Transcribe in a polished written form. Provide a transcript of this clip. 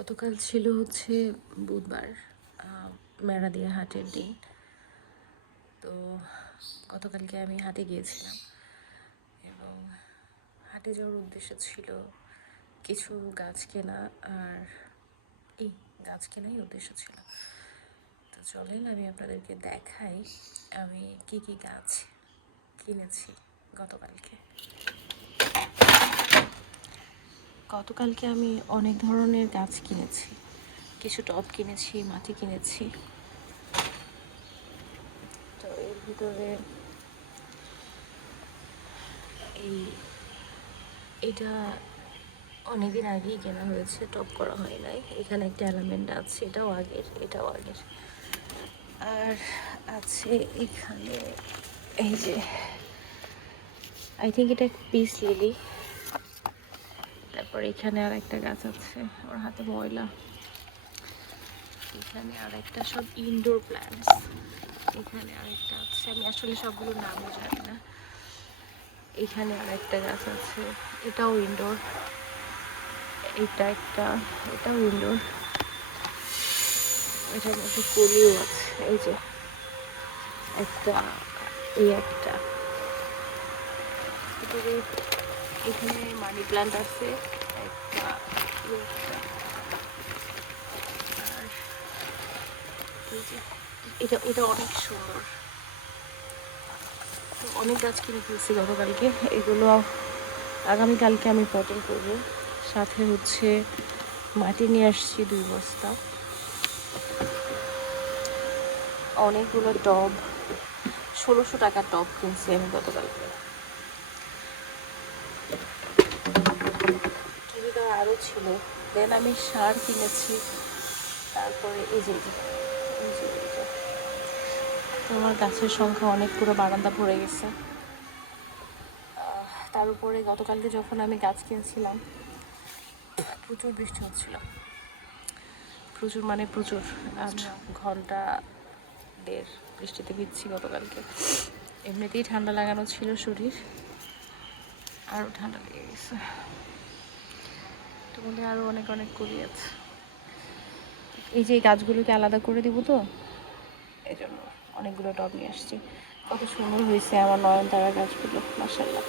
গতকাল ছিল হচ্ছে বুধবার, মেরাদিয়া হাটের দিন। তো গতকালকে আমি হাটে গিয়েছিলাম এবং হাটে যাওয়ার উদ্দেশ্য ছিল কিছু গাছ কেনা, আর এই গাছ কেনাই উদ্দেশ্য ছিল। তো চলেন আমি আপনাদেরকে দেখাই আমি কি কি গাছ কিনেছি গতকালকে। গতকালকে আমি অনেক ধরনের গাছ কিনেছি, কিছু টব কিনেছি, মাটি কিনেছি। তো এর ভিতরে এটা অনেকদিন আগেই কেনা হয়েছে, টপ করা হয় নাই। এখানে একটা এলিমেন্ট আছে, এটাও আগের। আর আছে এখানে এই যে, আই থিঙ্ক এটা পিস লিলি। তারপর এখানে আর একটা গাছ আছে, ওর হাতে ময়লা। এখানে আর একটা, সব ইনডোর প্ল্যান্টস। এখানে আরেকটা আছে, আমি আসলে সবগুলোর নামও জানি না। এখানে আর একটা গাছ আছে, এটাও ইনডোর। এটা একটা, এটাও ইনডোর। এটার মধ্যে কলিও আছে, এই যে একটা, এই একটা। এটারে এখানে মানি প্ল্যান্ট আছে একটা, আর এই যে এটা, এটা অনেক সুন্দর। তো অনেক গাছ কিনে ফেলছি গতকালকে, এগুলো আগামীকালকে আমি পটিং করব। সাথে হচ্ছে মাটি নিয়ে আসছি 2 বস্তা, অনেকগুলো টব। 1600 টাকার টব কিনছি আমি গতকালকে। টুবিটা আরও ছিল। দেন আমি সার কিনেছি। তারপরে এই যে আমার গাছের সংখ্যা অনেক, পুরো বারান্দা ভরে গেছে। তার উপরে গতকালকে যখন আমি গাছ কিনছিলাম প্রচুর বৃষ্টি হচ্ছিল, প্রচুর মানে প্রচুর। ঘন্টা 1.5 বৃষ্টিতে ভিজছি গতকালকে। এমনিতেই ঠান্ডা লাগানো ছিল শরীর, আরও ঠান্ডা লেগে গেছে। তোমাদের আরও অনেক অনেক করি আছে। এই যে এই গাছগুলোকে আলাদা করে দিব, তো এই জন্য অনেকগুলো টব নিয়ে আসছি। কত সুন্দর হয়েছে আমার নয়নতারা গাছগুলো, মাশাআল্লাহ।